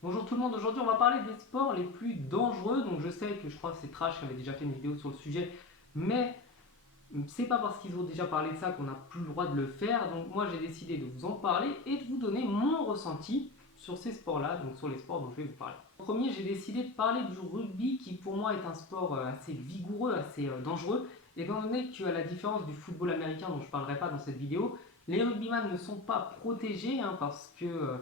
Bonjour tout le monde, aujourd'hui on va parler des sports les plus dangereux. Donc je sais que je crois que c'est Trash qui avait déjà fait une vidéo sur le sujet, mais c'est pas parce qu'ils ont déjà parlé de ça qu'on n'a plus le droit de le faire. Donc moi j'ai décidé de vous en parler et de vous donner mon ressenti sur ces sports-là, donc sur les sports dont je vais vous parler. En premier, j'ai décidé de parler du rugby qui pour moi est un sport assez vigoureux, assez dangereux, étant donné qu'à la différence du football américain dont je ne parlerai pas dans cette vidéo, les rugbyman ne sont pas protégés parce que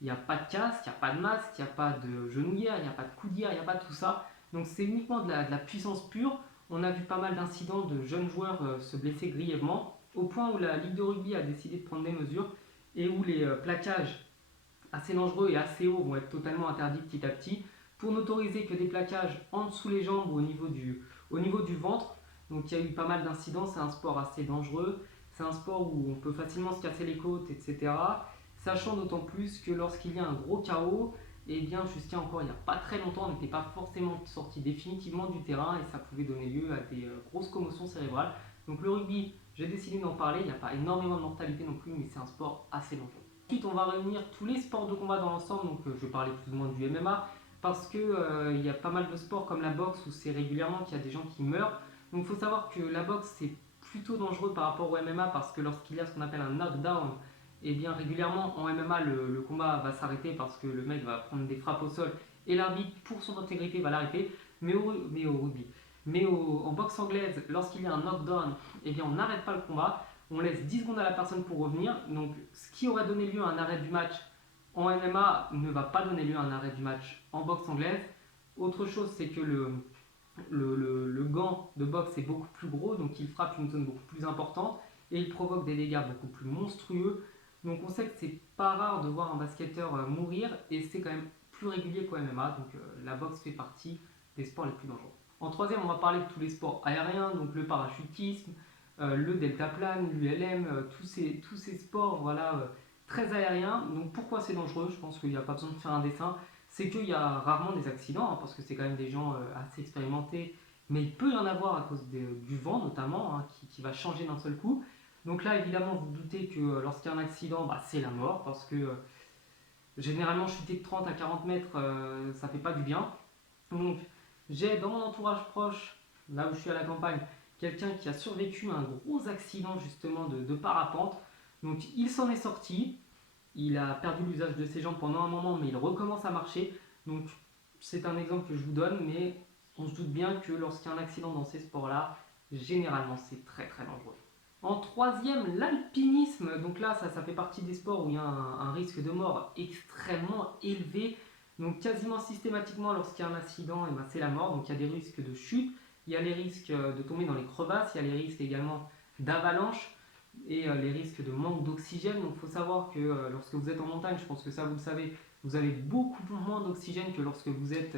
il n'y a pas de casque, il n'y a pas de masque, il n'y a pas de genouillère, il n'y a pas de coudière, il n'y a pas de tout ça. Donc c'est uniquement de la puissance pure. On a vu pas mal d'incidents de jeunes joueurs se blesser grièvement, au point où la Ligue de rugby a décidé de prendre des mesures et où les plaquages assez dangereux et assez hauts vont être totalement interdits petit à petit, pour n'autoriser que des plaquages en dessous les jambes ou au niveau du ventre. Donc il y a eu pas mal d'incidents, c'est un sport assez dangereux, c'est un sport où on peut facilement se casser les côtes, etc. Sachant d'autant plus que lorsqu'il y a un gros chaos, et bien jusqu'à encore il n'y a pas très longtemps, on n'était pas forcément sorti définitivement du terrain et ça pouvait donner lieu à des grosses commotions cérébrales. Donc le rugby, j'ai décidé d'en parler, il n'y a pas énormément de mortalité non plus, mais c'est un sport assez dangereux. Ensuite, on va réunir tous les sports de combat dans l'ensemble, donc je vais parler plus ou moins du MMA, parce que il y a pas mal de sports comme la boxe où c'est régulièrement qu'il y a des gens qui meurent. Donc il faut savoir que la boxe c'est plutôt dangereux par rapport au MMA parce que lorsqu'il y a ce qu'on appelle un knockdown, et bien régulièrement en MMA le combat va s'arrêter parce que le mec va prendre des frappes au sol et l'arbitre pour son intégrité va l'arrêter. Mais au rugby, en boxe anglaise, lorsqu'il y a un knockdown, et bien on n'arrête pas le combat, on laisse 10 secondes à la personne pour revenir. Donc ce qui aurait donné lieu à un arrêt du match en MMA ne va pas donner lieu à un arrêt du match en boxe anglaise. Autre chose, c'est que le gant de boxe est beaucoup plus gros, donc il frappe une zone beaucoup plus importante et il provoque des dégâts beaucoup plus monstrueux. Donc on sait que c'est pas rare de voir un basketteur mourir et c'est quand même plus régulier qu'au MMA, donc la boxe fait partie des sports les plus dangereux. En troisième, on va parler de tous les sports aériens, donc le parachutisme, le deltaplane, l'ULM, tous ces sports voilà, très aériens. Donc pourquoi c'est dangereux? Je pense qu'il n'y a pas besoin de faire un dessin. C'est qu'il y a rarement des accidents, parce que c'est quand même des gens assez expérimentés, mais il peut y en avoir à cause du vent notamment, qui va changer d'un seul coup. Donc là, évidemment, vous, vous doutez que lorsqu'il y a un accident, c'est la mort, parce que généralement chuter de 30 à 40 mètres, ça fait pas du bien. Donc j'ai dans mon entourage proche, là où je suis à la campagne, quelqu'un qui a survécu à un gros accident justement de parapente. Donc il s'en est sorti, il a perdu l'usage de ses jambes pendant un moment, mais il recommence à marcher. Donc c'est un exemple que je vous donne, mais on se doute bien que lorsqu'il y a un accident dans ces sports-là, généralement c'est très très dangereux. En troisième, l'alpinisme. Donc là, ça fait partie des sports où il y a un risque de mort extrêmement élevé. Donc quasiment systématiquement, lorsqu'il y a un accident, c'est la mort. Donc il y a des risques de chute, il y a les risques de tomber dans les crevasses, il y a les risques également d'avalanche et les risques de manque d'oxygène. Donc il faut savoir que lorsque vous êtes en montagne, je pense que ça vous le savez, vous avez beaucoup moins d'oxygène que lorsque vous êtes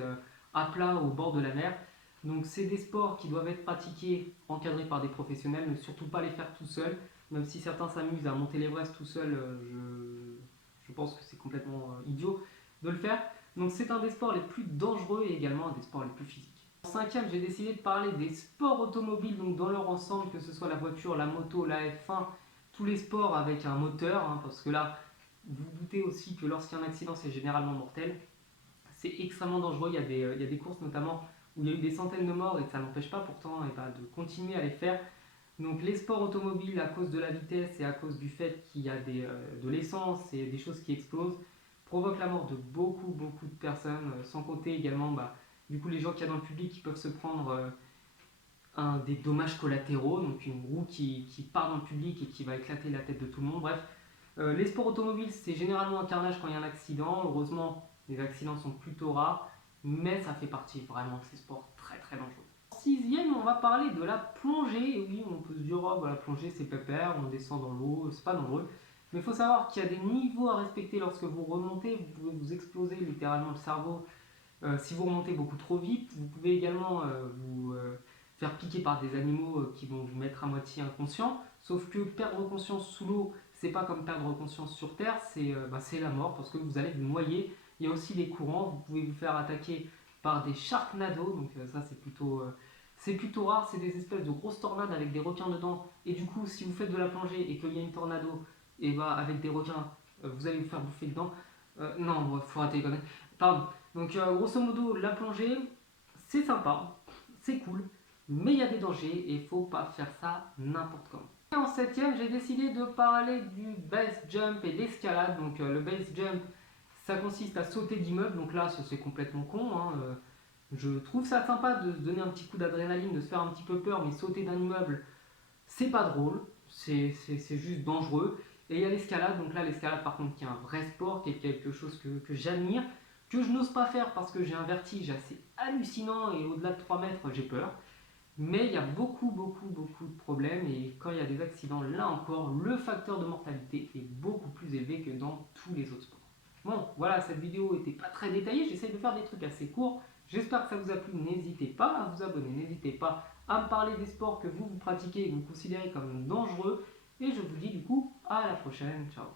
à plat au bord de la mer. Donc c'est des sports qui doivent être pratiqués, encadrés par des professionnels, ne surtout pas les faire tout seul. Même si certains s'amusent à monter l'Everest tout seul, je pense que c'est complètement idiot de le faire. Donc c'est un des sports les plus dangereux et également un des sports les plus physiques. En cinquième, j'ai décidé de parler des sports automobiles, donc dans leur ensemble, que ce soit la voiture, la moto, la F1, tous les sports avec un moteur, parce que là, vous vous doutez aussi que lorsqu'il y a un accident, c'est généralement mortel. C'est extrêmement dangereux, il y a des courses notamment où il y a eu des centaines de morts et ça n'empêche pas pourtant de continuer à les faire. Donc les sports automobiles, à cause de la vitesse et à cause du fait qu'il y a de l'essence et des choses qui explosent, provoquent la mort de beaucoup beaucoup de personnes, sans compter également du coup les gens qu'il y a dans le public qui peuvent se prendre des dommages collatéraux, donc une roue qui part dans le public et qui va éclater la tête de tout le monde. Bref, les sports automobiles, c'est généralement un carnage quand il y a un accident. Heureusement, les accidents sont plutôt rares, mais ça fait partie vraiment de ces sports très très dangereux. En sixième, on va parler de la plongée. Et oui, on peut se dire, oh, la plongée c'est pépère, on descend dans l'eau, c'est pas dangereux. Mais il faut savoir qu'il y a des niveaux à respecter lorsque vous remontez. Vous pouvez vous exploser littéralement le cerveau si vous remontez beaucoup trop vite. Vous pouvez également vous faire piquer par des animaux qui vont vous mettre à moitié inconscient. Sauf que perdre conscience sous l'eau, c'est pas comme perdre conscience sur terre, c'est la mort parce que vous allez vous noyer. Il y a aussi les courants, vous pouvez vous faire attaquer par des sharknados, donc ça c'est plutôt rare, c'est des espèces de grosses tornades avec des requins dedans. Et du coup, si vous faites de la plongée et qu'il y a une tornado et avec des requins, vous allez vous faire bouffer dedans. Non, faut arrêter quand même. Pardon. Donc, grosso modo, la plongée, c'est sympa, c'est cool, mais il y a des dangers et il faut pas faire ça n'importe comment. Et en septième, j'ai décidé de parler du base jump et l'escalade. Donc, le base jump, ça consiste à sauter d'immeuble. Donc là, c'est complètement con, hein. Je trouve ça sympa de se donner un petit coup d'adrénaline, de se faire un petit peu peur, mais sauter d'un immeuble, c'est pas drôle, c'est juste dangereux. Et il y a l'escalade, donc là l'escalade par contre qui est un vrai sport, qui est quelque chose que j'admire, que je n'ose pas faire parce que j'ai un vertige assez hallucinant et au-delà de 3 mètres j'ai peur. Mais il y a beaucoup de problèmes et quand il y a des accidents, là encore, le facteur de mortalité est beaucoup plus élevé que dans tous les autres sports. Bon, voilà, cette vidéo n'était pas très détaillée, j'essaie de faire des trucs assez courts. J'espère que ça vous a plu, n'hésitez pas à vous abonner, n'hésitez pas à me parler des sports que vous pratiquez et que vous considérez comme dangereux. Et je vous dis du coup à la prochaine, ciao.